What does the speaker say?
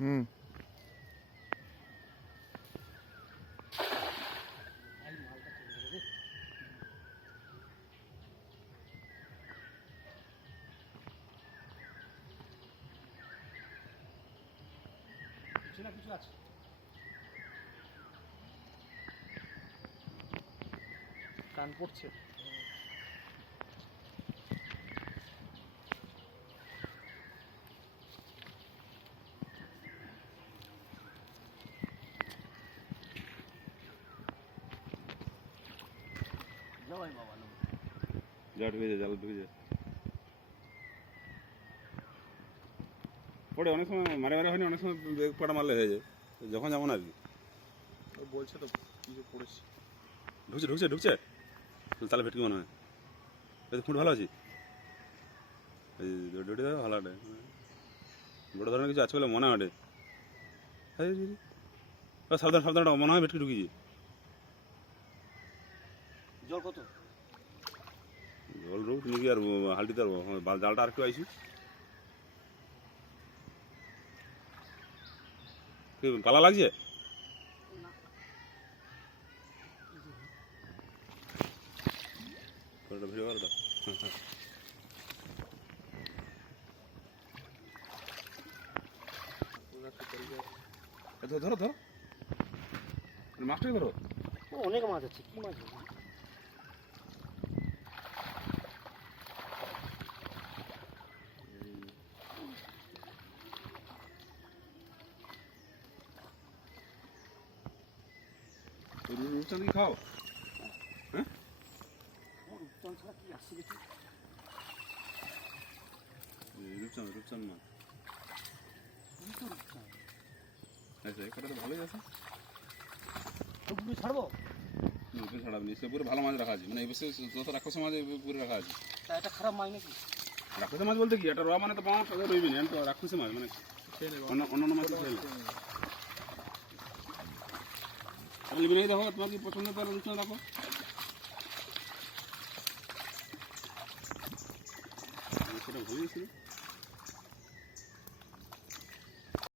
হুম কিছু আছে কান পড়ছে জয় বাবা যা ঢুকে যায়, জাল ঢুকে যায়। পড়ে অনেক সময় মারে মারে হয়নি, অনেক সময় পড়া মারলে হয়ে যায়, যখন যেমন আর কি। বলছে তো কিছু পড়েছি ঢুকছে ঢুকছে ঢুকছে, তাহলে ভেটকি মনে হয়। ফুট ভালো আছি, ডুটি দেবে ভালো আটে, বড় ধরনের কিছু আছে বলে মনে হয়। সাবধান সাবধান, মনে হয় ভেটকি ঢুকিয়েছি। জল কত জল রোগ নাকি আর হালটিতে জালটা আর একটু আইসি। পালা লাগছে ভিডিও করো। ধরো ধরো ধরো, মাছটাকে ধরো। অনেক মাছ আছে কি মাছ রূপচাঁদ কি খাও? হ্যাঁ রূপচাঁদ ছাড়া কি আসছে দেখি রূপচাঁদ রূপচাঁদ মাছ রূপচাঁদ আচ্ছা, কটা তো ভালোই আছে। ওগুলো ছাড়বো ওকে ছাড়াবনি, সে পুরো ভালো মাছ রাখা আছে, মানে এই বছর যত রাক্ষস মাছ পুরো রাখা আছে। তা এটা খারাপ মাছ নাকি রাক্ষসে মাছ বলতে কি, এটা রোয়া মানে তো পাওয়া রইবি না, তো রাক্ষসে মাছ মানে অন্য মাছ নিবি নাই। দেখো তোমার কি পছন্দ, তার রূপচাঁদ রাখো। সেটা ভুলে গেছিল।